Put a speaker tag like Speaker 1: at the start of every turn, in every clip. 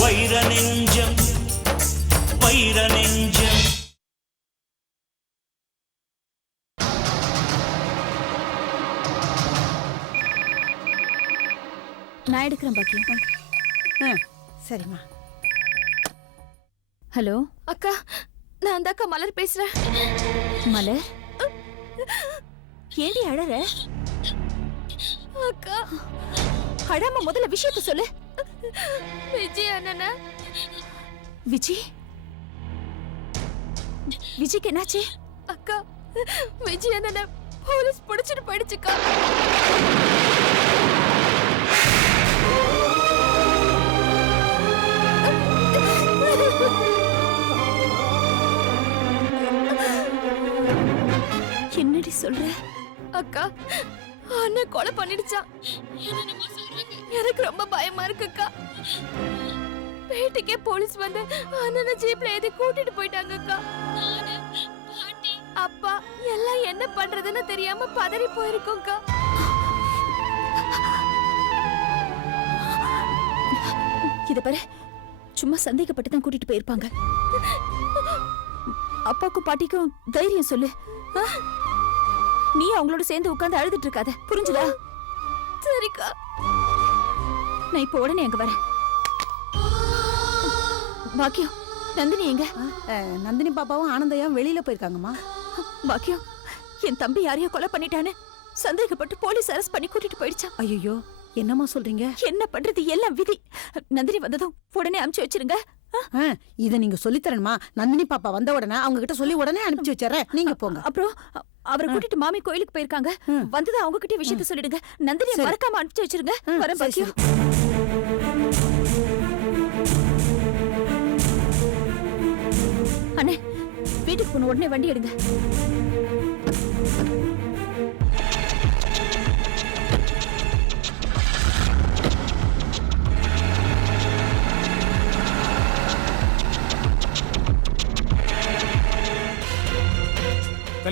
Speaker 1: வைர நெஞ்சம் வைர நெஞ்சம்.
Speaker 2: நான் எடுக்கிறேன் பாக்கியம்
Speaker 3: ஆ சரிம்மா.
Speaker 2: ஹலோ.
Speaker 4: அக்கா நான் அந்த அக்கா மலர் பேசுறேன்.
Speaker 2: மலர்? ஏண்டி அழற?
Speaker 4: அக்கா.
Speaker 2: அழாம முதல்ல விஷயத்த சொல்லு.
Speaker 4: விஜய் அண்ணன.
Speaker 2: விஜி? விஜய்க்கு என்னாச்சு?
Speaker 4: அக்கா விஜய் அண்ணன போலீஸ் பிடிச்சிட்டு போயிடுச்சுக்கா.
Speaker 2: என்னடி சொல்ற?
Speaker 4: அக்கா அண்ணன் கொலை பண்ணிடுச்சான் எனக்கு ரொம்ப பயமா இருக்குக்கா வீட்டுக்கே போலீஸ் வந்து அண்ணனை ஜீப்ல ஏதி கூட்டிட்டு போயிட்டாங்க அக்கா. அப்பா எல்லாம் என்ன பண்றதுன்னு தெரியாம பதறி போயிருக்கோம்க்கா
Speaker 2: இத பாரு. சும்மா சந்தேகப்பட்டு தான் கூட்டிட்டு போயிருப்பாங்க. அப்பாக்கும் பாட்டிக்கும் தைரியம் சொல்லு. ஆ? நீ அவங்களோட சேர்ந்து உட்கார்ந்து அழுதுட்டு இருக்காத. புரிஞ்சுதா?
Speaker 4: சரிக்கா.
Speaker 2: நான் இப்போ உடனே அங்க வரேன். பாக்கியம் நந்தினி எங்க?
Speaker 3: நந்தினி பாப்பாவும் ஆனந்தையும் வெளியில போயிருக்காங்கம்மா.
Speaker 2: பாக்கியம் என் தம்பி யாரையோ கொலை பண்ணிட்டான்னு சந்தேகப்பட்டு போலீஸ் அரெஸ்ட் பண்ணி கூட்டிட்டு போயிடுச்சான்
Speaker 3: ஐயோ என்னம்மா சொல்றீங்க?
Speaker 2: என்ன பண்றது? எல்லாம் விதி. நந்தினி வந்ததும் உடனே அனுப்பிச்சு வச்சிருங்க.
Speaker 3: இத நீங்க சொல்லித்தரணுமா நந்தினி பாப்பா வந்த உடனே அவங்க கிட்ட சொல்லி உடனே அனுப்பிச்சு வச்சிடறேன். நீங்க போங்க.
Speaker 2: அப்புறம் அவரை கூட்டிட்டு மாமி கோயிலுக்கு போயிருக்காங்க. வந்தது அவங்க கிட்டே விஷயத்த சொல்லிடுங்க. நந்தினியை. மறக்காம அனுப்பிச்சு வச்சிருங்க.
Speaker 3: சரி,
Speaker 2: பாக்கியம். அண்ணே வீட்டுக்கு போன உடனே வண்டி எடுங்க.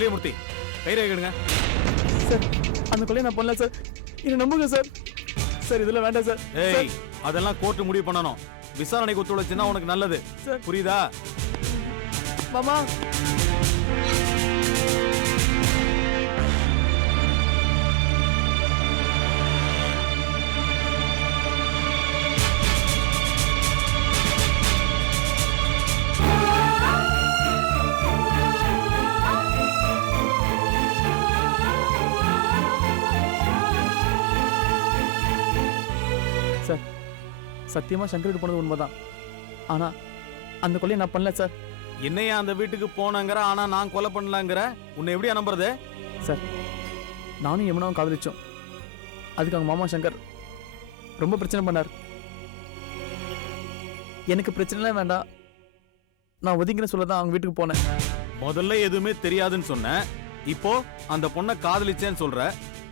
Speaker 5: கலியமூர்த்தி கை ரேகிடுங்க
Speaker 6: சார் அந்த கொலையை நான் பண்ணல சார். என்ன நம்புங்க சார். சார் இதெல்லாம் வேண்டாம் சார்.
Speaker 5: ஏய் அதெல்லாம் கோர்ட்டு முடிவு பண்ணணும். விசாரணைக்கு ஒத்துழைச்சுன்னா உனக்கு நல்லது.
Speaker 6: சார்.
Speaker 5: புரியுதா?
Speaker 6: மாமா. சத்தியமா சங்கருக்கு போனது உண்மைதான். ஆனா அந்த கொலையை நான் பண்ணல சார்.
Speaker 5: என்னையா அந்த வீட்டுக்கு போனங்கிற ஆனா நான் கொலை பண்ணலாங்கிற? உன்னை எப்படியா நம்புறது?
Speaker 6: நானும் யமுனாவும் காதலிச்சோம். அதுக்கு அவங்க மாமா சங்கர் ரொம்ப பிரச்சனை பண்ணார். எனக்கு பிரச்சனைலாம் வேண்டாம். நான் ஒதுங்கின சொல்ல தான் அவங்க வீட்டுக்கு போனேன்.
Speaker 5: முதல்ல எதுவுமே தெரியாதுன்னு சொன்னேன். இப்போ அந்த பொண்ணை காதலிச்சேன்னு சொல்ற.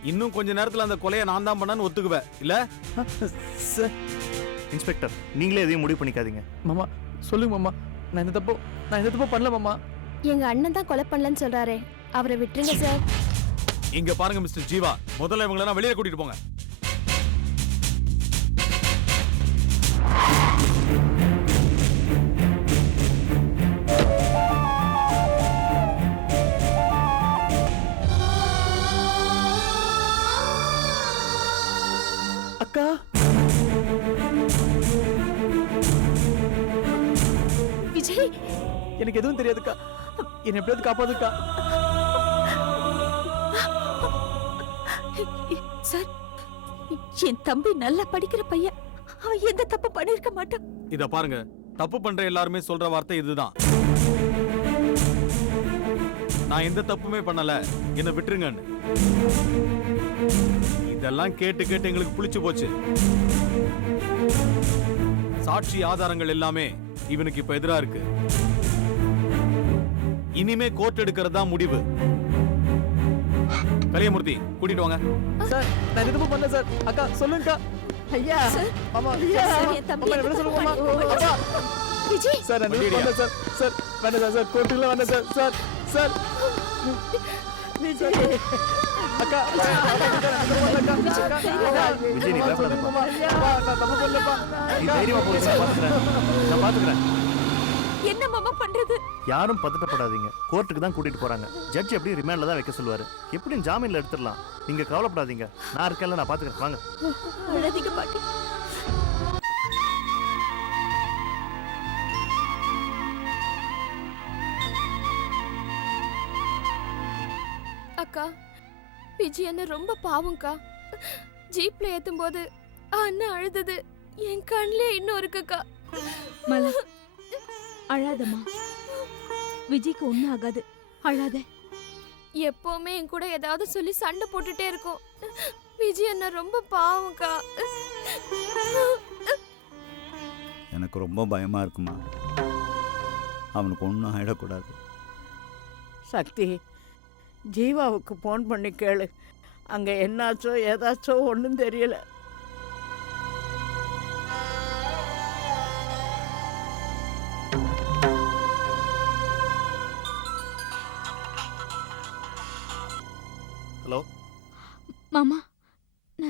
Speaker 5: இன்னும் கொஞ்ச நேரத்துல அந்த கொலையை நான் தான் பண்ணேன்னு ஒத்துக்குவேன். இல்ல?
Speaker 6: சார்
Speaker 7: இன்ஸ்பெக்டர் நீங்களே எதையும் முடிவு பண்ணிக்காதீங்க.
Speaker 6: மாமா சொல்லுங்க மாமா. நான் இந்த தப்போ நான் இந்த தப்போ பண்ணல மாமா.
Speaker 4: எங்க அண்ணன் தான் கொலை பண்ணலன்னு சொல்றாரே. அவரை விட்டுருங்க சார்.
Speaker 5: இங்க பாருங்க மிஸ்டர் ஜீவா. முதல்ல இவங்கள வெளியே கூட்டிட்டு போங்க.
Speaker 6: அக்கா எனக்கு எதுவும் தெரியாதுக்கா. என்னை எப்படியாவது காப்பாதுக்கா
Speaker 2: சார் என் தம்பி நல்லா படிக்கிற பையன். அவன் எந்த தப்பு பண்ணிருக்க மாட்டான்.
Speaker 5: இத பாருங்க. தப்பு பண்ற எல்லாருமே சொல்ற வார்த்தை இதுதான். நான் எந்த தப்புமே பண்ணல. என்ன விட்டுருங்கன்னு. இதெல்லாம் கேட்டு கேட்டு எங்களுக்கு புளிச்சு போச்சு. சாட்சி ஆதாரங்கள் எல்லாமே இவனுக்கு இப்ப எதிரா இருக்கு. இனிமே கோர்ட் எடுக்கிறது தான் முடிவு கலியமூர்த்தி கூட்டிட்டு வாங்க
Speaker 6: சார் நான் தப்பு பண்ணல சார் அக்கா சொல்லுங்கக்கா ஐயா
Speaker 2: சார்,
Speaker 6: மாமா
Speaker 2: தம்பி
Speaker 6: மாமா என்ன சொல்லுங்க மாமா
Speaker 2: விஜய்
Speaker 6: சார் நான்
Speaker 5: வண்டியடியா?
Speaker 6: பண்ணல சார் சார் வேண்டாம் சார் சார் கோர்ட்டுக்குலாம் வேண்டாம் சார் சார் சார்
Speaker 3: விஜய்
Speaker 6: அக்கா
Speaker 7: விஜய் நீ பயப்படாதப்பா
Speaker 6: நான் தப்பு பண்ணலப்பா.
Speaker 7: நீ தைரியமா போய் நான் பாத்துக்கிறேன் நான் பாத்துக்கிறேன்
Speaker 4: என்ன மாமா பண்றது?
Speaker 7: யாரும் பதட்டப்படாதீங்க. கோர்ட்டுக்கு தான் கூட்டிட்டு போறாங்க. ஜட்ஜ் எப்படி ரிமாண்ட்ல தான் வைக்க சொல்லுவாரு. எப்படியும் ஜாமீன்ல எடுத்துடலாம். நீங்க கவலைப்படாதீங்க. நான் இருக்கேன்ல நான் பாத்துக்கிறேன். வாங்க.
Speaker 4: அழாதீங்க பாட்டி. அக்கா விஜய் அண்ணன் ரொம்ப பாவம்க்கா. ஜீப்ல ஏத்தும் போது அண்ணன் அழுதது என் கண்ணிலே இன்னும் இருக்குக்கா.
Speaker 2: மலா அழாதம்மா. விஜய்க்கு ஒண்ணும் ஆகாது. அழாத.
Speaker 4: எப்பவுமே என் கூட ஏதாவது சொல்லி சண்டை போட்டுட்டே இருக்கும். விஜய் அண்ணா ரொம்ப பாவம்க்கா.
Speaker 8: எனக்கு ரொம்ப பயமாக இருக்குமா? அவனுக்கு ஒன்றும் ஆயிடக்கூடாது.
Speaker 3: சக்தி ஜீவாவுக்கு ஃபோன் பண்ணி கேளு. அங்க என்னாச்சோ ஏதாச்சோ ஒன்றும் தெரியல.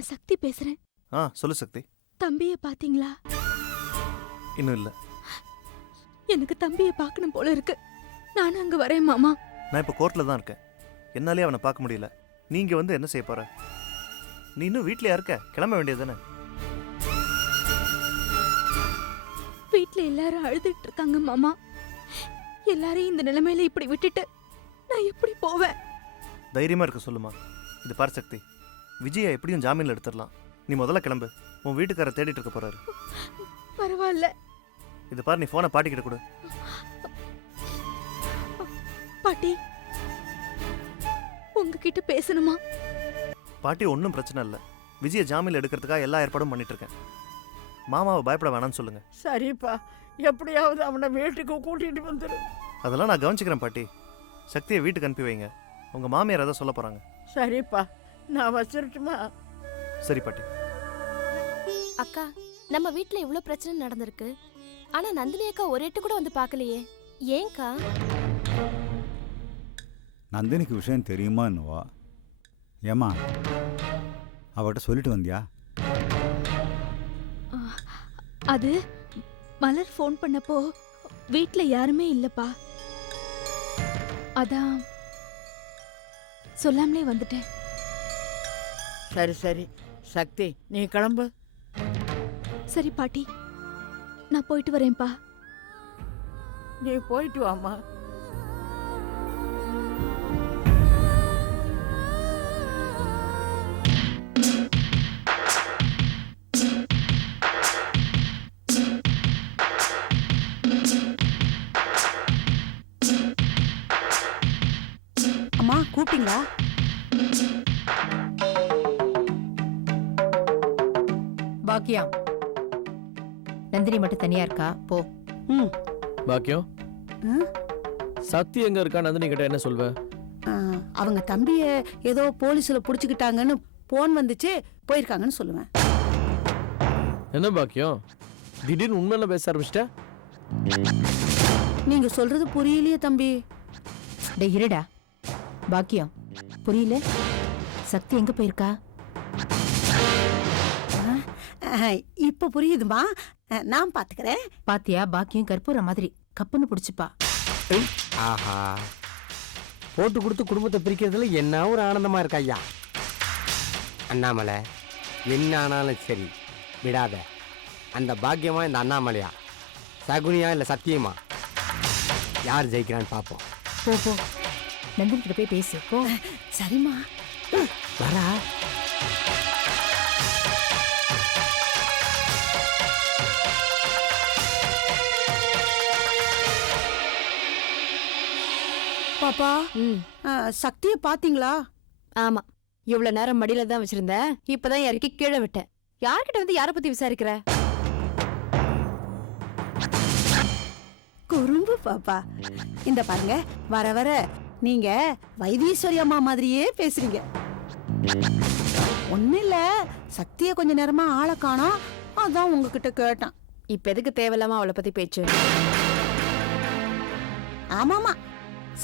Speaker 2: நான் சக்தி பேசுறேன்.
Speaker 7: ஆ சொல்லு சக்தி.
Speaker 2: தம்பிய பாத்தீங்களா?
Speaker 7: இன்னும் இல்ல.
Speaker 2: எனக்கு தம்பிய பார்க்கணும் போல இருக்கு. நானும் அங்க வரேன் மாமா.
Speaker 7: நான் இப்போ கோர்ட்ல தான் இருக்கேன். என்னாலே அவனை பார்க்க முடியல. நீங்க வந்து என்ன செய்ய போற? நீ இன்னும் வீட்லயா இருக்க? கிளம்ப வேண்டியது தானே
Speaker 2: வீட்ல எல்லாரும் அழுதுட்டு இருக்காங்க மாமா. எல்லாரையும் இந்த நிலைமையில இப்படி விட்டுட்டு நான் எப்படி போவேன்?
Speaker 7: தைரியமா இருக்க சொல்லுமா. இது பார் சக்தி. விஜயை எப்படியும் ஜாமீன்ல எடுத்துடலாம். நீ முதல்ல கிளம்பு. உன் வீட்டுக்காரர் தேடிட்டு இருக்க போறாரு.
Speaker 2: பரவாயில்ல.
Speaker 7: இது பார் நீ போனை பாட்டிக்கிட்ட கொடு.
Speaker 2: பாட்டி உங்ககிட்ட பேசணுமா?
Speaker 7: பாட்டி ஒன்றும் பிரச்சனை இல்லை. விஜயை ஜாமீன்ல எடுக்கிறதுக்காக எல்லா ஏற்பாடும் பண்ணிட்டு இருக்கேன். மாமாவை பயப்பட வேணாம்னு சொல்லுங்க.
Speaker 3: சரிப்பா. எப்படியாவது அவனை வீட்டுக்கு கூட்டிட்டு வந்துடு
Speaker 7: அதெல்லாம் நான் கவனிச்சுக்கிறேன் பாட்டி. சக்தியை வீட்டுக்கு அனுப்பி வைங்க. உங்க மாமியார் ஏதாவது சொல்ல போறாங்க.
Speaker 3: சரிப்பா. நான் வச்சிருட்டுமா?
Speaker 7: சரி பாட்டி.
Speaker 4: அக்கா நம்ம வீட்ல இவ்ளோ பிரச்சனை நடந்திருக்கு. ஆனா நந்தினி அக்கா ஒரு எட்டு கூட வந்து பார்க்கலையே ஏன்க்கா
Speaker 8: நந்தினிக்கு விஷயம் தெரியுமா என்னவா? ஏம்மா அவட்ட சொல்லிட்டு வந்தியா?
Speaker 2: அது மலர் ஃபோன் பண்ணப்போ வீட்ல யாருமே இல்லப்பா. அதான் சொல்லாமலே வந்துட்டேன்.
Speaker 3: சரி சரி. சக்தி நீ கிளம்பு.
Speaker 2: சரி பாட்டி. நான் போயிட்டு வரேன்ப்பா.
Speaker 3: நீ போயிட்டு வாம்மா.
Speaker 9: அம்மா கூப்பிட்டீங்களா?
Speaker 10: பாக்கியா. நந்தினி மட்டும் தனியா இருக்கா? போ.
Speaker 9: ம்.
Speaker 6: பாக்கியம்
Speaker 9: ஆ?
Speaker 6: சக்தி எங்க இருக்கா? நந்தினி கிட்ட என்ன சொல்வ?
Speaker 9: ஆ, அவங்க தம்பிய ஏதோ போலீஸ்ல புடிச்சுக்கிட்டாங்கன்னு போன் வந்துச்சு போயிருக்காங்கன்னு சொல்லுவேன்.
Speaker 6: என்ன பாக்கியம் திடீர்னு உண்மையில பேச ஆரம்பிச்சிட்ட?
Speaker 9: நீங்க சொல்றது புரியலையே தம்பி.
Speaker 10: டேய் இருடா. பாக்கியம் புரியல? சக்தி எங்க போயிருக்கா?
Speaker 9: இப்ப புரியுதுமா? நான் பாத்துக்கிறேன்.
Speaker 10: பாத்தியா? பாக்கியம் கற்பூர மாதிரி. கப்புன்னு புடிச்சுப்பா.
Speaker 11: ஆஹா. போட்டு கொடுத்து குடும்பத்தை பிரிக்கிறதுல என்ன ஒரு ஆனந்தமா இருக்கா ஐயா? அண்ணாமலை என்ன ஆனாலும் சரி விடாத. அந்த பாக்கியமா இந்த அண்ணாமலையா? சகுனியா இல்லை சத்தியமா? யார் ஜெயிக்கிறான்னு பார்ப்போம்
Speaker 10: போ போ. நந்தினி கிட்ட போய் பேசு போ.
Speaker 9: சரிம்மா.
Speaker 11: வரா.
Speaker 9: பாப்பா? சக்திய பாத்தீங்களா?
Speaker 12: ஆமா. இவ்வளவு நேரம் மடியில தான் வச்சிருந்தேன் இப்பதான் இறக்கி கீழே விட்டேன். யார்கிட்ட வந்து யார பத்தி விசாரிக்கிற?
Speaker 9: குறும்பு பாப்பா. இந்த பாருங்க வர வர நீங்க வைத்தீஸ்வரி அம்மா மாதிரியே பேசுறீங்க. ஒண்ணு இல்ல சக்திய கொஞ்ச நேரமா ஆளை காணோம் அதான் உங்ககிட்ட கேட்டேன்.
Speaker 12: இப்ப எதுக்கு தேவையில்லாம அவளை பத்தி பேச்சு?
Speaker 9: ஆமாமா.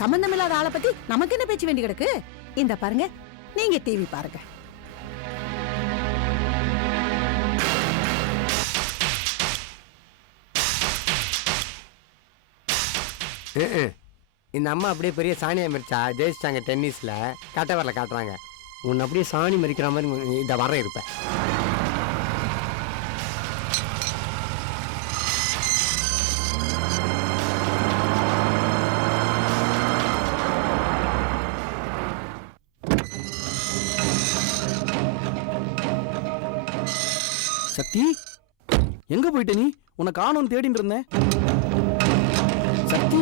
Speaker 9: சம்பந்தமில்லாத ஆளை பத்தி நமக்கு என்ன பேச்சு வேண்டி கிடக்கு? இந்த பாருங்க நீங்க டிவி பாருங்க.
Speaker 11: இந்த அம்மா அப்படியே பெரிய சாணியா மரிச்சா ஜெயிச்சிட்டாங்க டென்னிஸில் கட்ட வரல காட்டுறாங்க. உன்னை அப்படியே சாணி மறிக்கிற மாதிரி இதை வர இருப்பேன்
Speaker 6: உன்னை காணோம்னு தேடிட்டு இருந்தேன். சக்தி.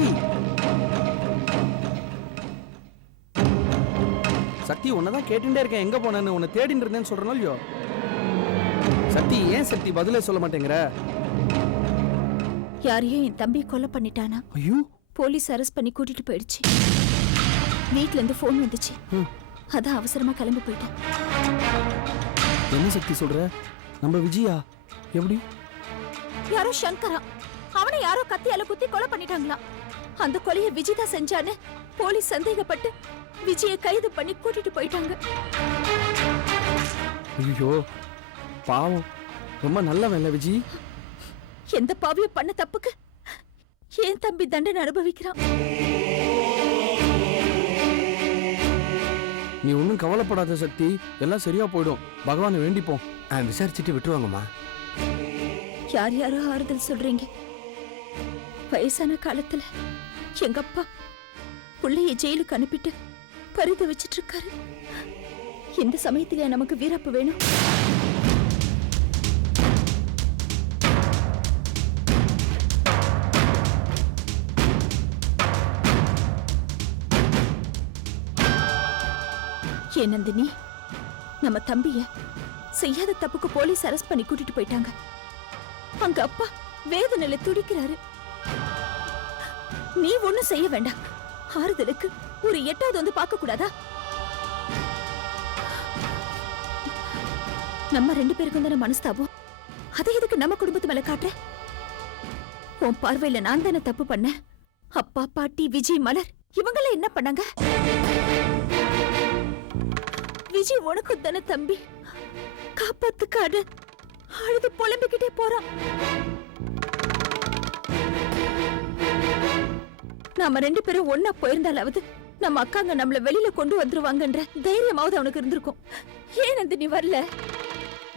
Speaker 6: சக்தி உன்னை தான் கேட்டுட்டே இருக்கேன். எங்க போனேன்னு உன்னை தேடிட்டு இருந்தேன்னு சொல்றேன் இல்லையோ? சக்தி ஏன் சக்தி பதிலே சொல்ல மாட்டேங்கிற?
Speaker 2: யாரையும் என் தம்பி கொலை பண்ணிட்டானா?
Speaker 6: ஐயோ.
Speaker 2: போலீஸ் அரெஸ்ட் பண்ணி கூட்டிட்டு போயிடுச்சு. வீட்ல இருந்து ஃபோன் வந்துச்சு. அதான் அவசரமா கிளம்பி போயிட்டேன்.
Speaker 6: என்ன சக்தி சொல்ற? நம்ம விஜயா? எப்படி?
Speaker 2: யாரோ சங்கரா. அவனை யாரோ கத்தியால குத்தி கொலை பண்ணிட்டாங்களா. அந்த கொலைய விஜய் தான் செஞ்சான்னு போலீஸ் சந்தேகப்பட்டு விஜய கைது பண்ணி கூட்டிட்டு போயிட்டாங்க.
Speaker 6: ஐயோ பாவம். ரொம்ப நல்ல வேலை விஜி?
Speaker 2: எந்த பாவியும் பண்ண தப்புக்கு ஏன் தம்பி தண்டனை அனுபவிக்கிறான்?
Speaker 6: நீ ஒன்றும் கவலைப்படாத சக்தி. எல்லாம் சரியா போயிடும். பகவானை வேண்டிப்போம்.
Speaker 11: விசாரிச்சுட்டு விட்டுருவாங்கம்மா.
Speaker 2: யார் யாரோ ஆறுதல் சொல்றீங்க? வயசான காலத்துல எங்க அப்பா பிள்ளைய ஜெயிலுக்கு அனுப்பிட்டு பரித வச்சிட்டு இருக்காரு இந்த சமயத்துல நமக்கு வீரப்பு வேணும். ஏ நந்தினி நம்ம தம்பிய செய்யாத தப்புக்கு போலீஸ் அரெஸ்ட் பண்ணி கூட்டிட்டு போயிட்டாங்க. அங்க அப்பா வேதனையில துடிக்கிறாரு. நீ ஒண்ணும் செய்ய வேண்டாம். ஆறுதலுக்கு ஒரு எட்டாவது வந்து பார்க்க கூடாதா? நம்ம ரெண்டு பேருக்கும் தானே மனஸ்தாபம். அதை எதுக்கு நம்ம குடும்பத்து மேல காட்டுற? உன் பார்வையில நான் தானே தப்பு பண்ணேன். அப்பா பாட்டி விஜய் மலர் இவங்கெல்லாம் என்ன பண்ணாங்க? விஜய் உனக்கு தானே தம்பி. காப்பாத்துக்காடு அழுது புலம்பிக்கிட்டே போறான். நாம ரெண்டு பேரும் ஒன்னா போயிருந்தாலாவது நம்ம அக்காங்க நம்மள வெளியில கொண்டு வந்துருவாங்கன்ற தைரியமாவது அவனுக்கு இருந்திருக்கும். ஏன் நந்தி நீ வரல?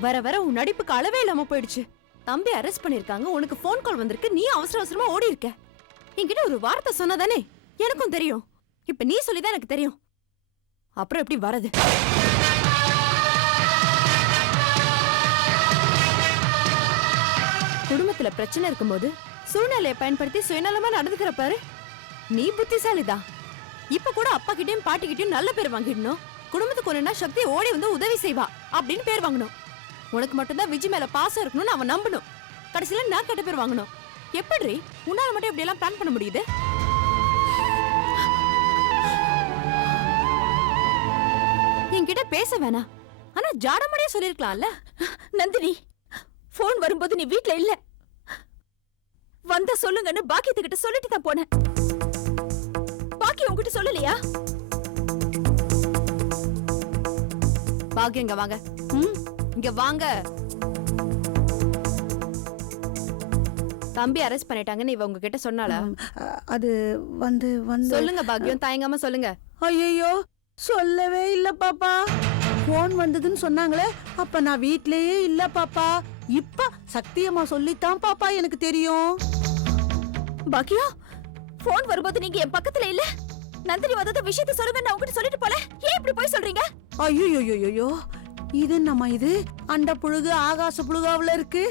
Speaker 12: வர வர உன் நடிப்புக்கு அளவே இல்லாம போயிடுச்சு. தம்பி அரெஸ்ட் பண்ணிருக்காங்க உனக்கு ஃபோன் கால் வந்திருக்கு நீ அவசர அவசரமா ஓடி இருக்க. என்கிட்ட ஒரு வார்த்தை சொன்னதானே? எனக்கும் தெரியும். இப்ப நீ சொல்லிதான் எனக்கு தெரியும். அப்புறம் எப்படி வரது? குடும்பத்துல பிரச்சனை இருக்கும்போது சூழ்நிலையை பயன்படுத்தி சுயநலமா நடந்துக்கிற பாரு. நீ புத்திசாலிதான். இப்ப கூட அப்பா கிட்டயும் பாட்டி கிட்டயும் நல்ல பேர் வாங்கிடணும். குடும்பத்துக்கு ஒண்ணுனா சக்தி ஓடி வந்து உதவி செய்வா அப்படின்னு பேர் வாங்கணும். உனக்கு மட்டும்தான் விஜய் மேல பாசம் இருக்கணும்னு அவன் நம்பணும். கடைசியில நான் கெட்ட பேர் வாங்கணும். எப்படி உன்னால மட்டும் இப்படி எல்லாம் பிளான் பண்ண முடியுது? என்கிட்ட பேச வேணாம். ஆனா ஜாடமடியா சொல்லிருக்கலாம்ல
Speaker 2: நந்தினி போன் வரும்போது நீ வீட்ல இல்ல. வந்த சொல்லுங்கன்னு பாக்கியத்துக்கிட்ட சொல்லிட்டு தான் போனேன். பாக்கி உன்கிட்ட சொல்லலையா?
Speaker 12: பாக்கியம் இங்க வாங்க. ம், இங்க வாங்க. தம்பி அரெஸ்ட் பண்ணிட்டாங்கன்னு இவ உங்ககிட்ட சொன்னாளா?
Speaker 9: அது வந்து வந்து.
Speaker 12: சொல்லுங்க பாக்கியம் தயங்காம சொல்லுங்க.
Speaker 9: ஐயோ சொல்லவே இல்ல பாப்பா. போன் வந்ததுன்னு சொன்னாங்களே அப்ப நான் வீட்லயே இல்ல பாப்பா. இப்ப சத்தியமா சொல்லித்தான் பாப்பா எனக்கு தெரியும்.
Speaker 2: பாக்கியா போன் வரும்போது நீங்க என் பக்கத்துல இல்ல? நந்தினி வந்தத விஷயத்த சொல்லுங்க நான் உங்ககிட்ட சொல்லிட்டு போல. ஏன் இப்படி போய் சொல்றீங்க?
Speaker 9: ஐயோ இது நம்ம இது அண்ட புழுகு ஆகாச புழுகாவுல இருக்கு?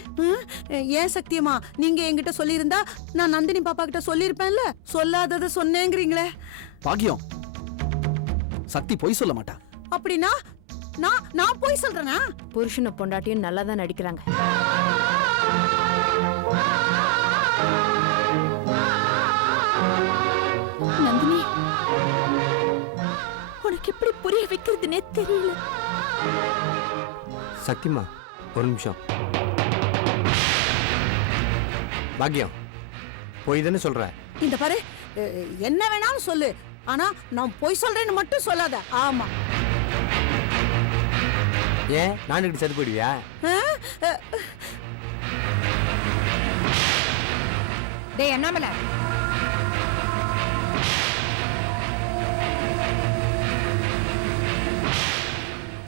Speaker 9: ஏன் சத்தியமா நீங்க என்கிட்ட சொல்லியிருந்தா நான் நந்தினி பாப்பா கிட்ட சொல்லியிருப்பேன்ல? சொல்லாதத சொன்னேங்கிறீங்களே.
Speaker 6: பாக்கியம் சக்தி பொய் சொல்ல மாட்டா.
Speaker 9: அப்படின்னா நான் நான் போய் சொல்றேனா?
Speaker 12: புருஷனை பொண்டாட்டியும் நல்லா தான் நடிக்கிறாங்க.
Speaker 2: நந்தினி உனக்கு எப்படி புரிய வைக்கிறதுனே தெரியல.
Speaker 11: சக்திமா ஒரு நிமிஷம். பாக்கியம் போய் தானே சொல்ற?
Speaker 9: இந்த பாரு என்ன வேணாலும் சொல்லு. ஆனா நான் பொய் சொல்றேன்னு மட்டும் சொல்லாத. ஆமா.
Speaker 11: ஏன் நானுக்கிட்ட செத்து போயிடுவியா?
Speaker 10: டேய் அண்ணாமலை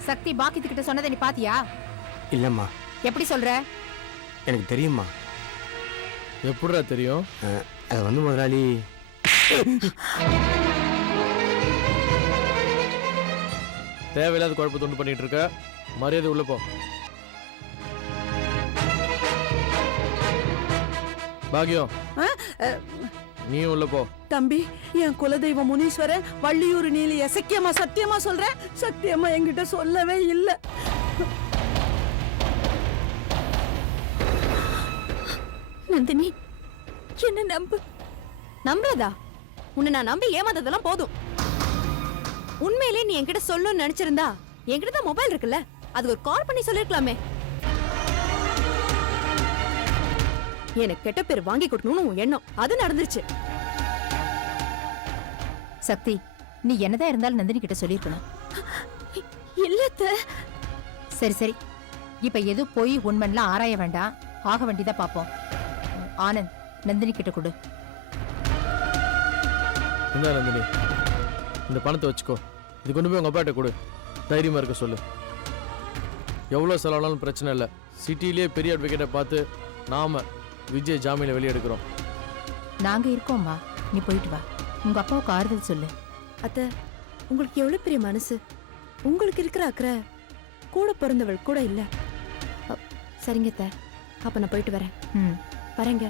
Speaker 10: சக்தி பாக்கியத்துக்கிட்ட சொன்னதை நீ பாத்தியா?
Speaker 11: இல்லைம்மா.
Speaker 10: எப்படி சொல்ற?
Speaker 11: எனக்கு தெரியுமா
Speaker 13: எப்படிடா தெரியும்?
Speaker 11: அது வந்து முதலாளி.
Speaker 13: தேவையில்லாத குழப்பத்தை உண்டு பண்ணிட்டு இருக்க. மரியாதை உள்ள போ?
Speaker 9: அ,
Speaker 13: நீயும் உள்ள போ.
Speaker 9: தம்பி என் குலதெய்வ முனீஸ்வரன் வள்ளியூர் நீலி சத்தியமா சத்தியமா சொல்றேன் சத்தியமா என்கிட்ட சொல்லவே இல்ல.
Speaker 2: நந்தினி என்ன நம்பு?
Speaker 12: நம்புறதா? உன்னை நான் நம்பி ஏமாந்ததெல்லாம் போதும். உண்மையிலே நீ என்கிட்ட சொல்லணும்னு நினைச்சிருந்தா என்கிட்ட தான் மொபைல் இருக்குல்ல? அது ஒரு கால் பண்ணி சொல்லிருக்கலாமே. எனக்கு கெட்ட பேர் வாங்கி கொடுக்கணும்னு உன் எண்ணம். அது நடந்துருச்சு.
Speaker 10: சக்தி நீ என்னதான் இருந்தாலும் நந்தினி கிட்ட சொல்லியிருக்கணும்.
Speaker 2: இல்லத்த.
Speaker 10: சரி சரி. இப்ப எது போய் உண்மைலாம் ஆராய வேண்டாம். ஆக வேண்டியதா பாப்போம். ஆனந்த் நந்தினி கிட்ட கொடு.
Speaker 13: இந்த நந்தினி இந்த பணத்தை வச்சுக்கோ. இது கொண்டு போய் உங்க அப்பாட்ட கொடு. தைரியமா இருக்க சொல்லு. எவ்வளோ செலவானாலும் பிரச்சனை இல்லை. சிட்டிலேயே பெரிய அட்வொகேட்டை பார்த்து நாம விஜய் ஜாமீனை வெளியே எடுக்கிறோம்
Speaker 10: நாங்க இருக்கோம்மா நீ போயிட்டு வா. உங்க அப்பாவுக்கு ஆறுதல் சொல்லு.
Speaker 12: அத்த உங்களுக்கு எவ்வளவு பெரிய மனசு? உங்களுக்கு இருக்கிற அக்கறை கூட பிறந்தவள் கூட இல்ல. சரிங்க அத்தை. அப்ப நான் போயிட்டு வரேன்.
Speaker 10: ம்.
Speaker 12: வரேங்க.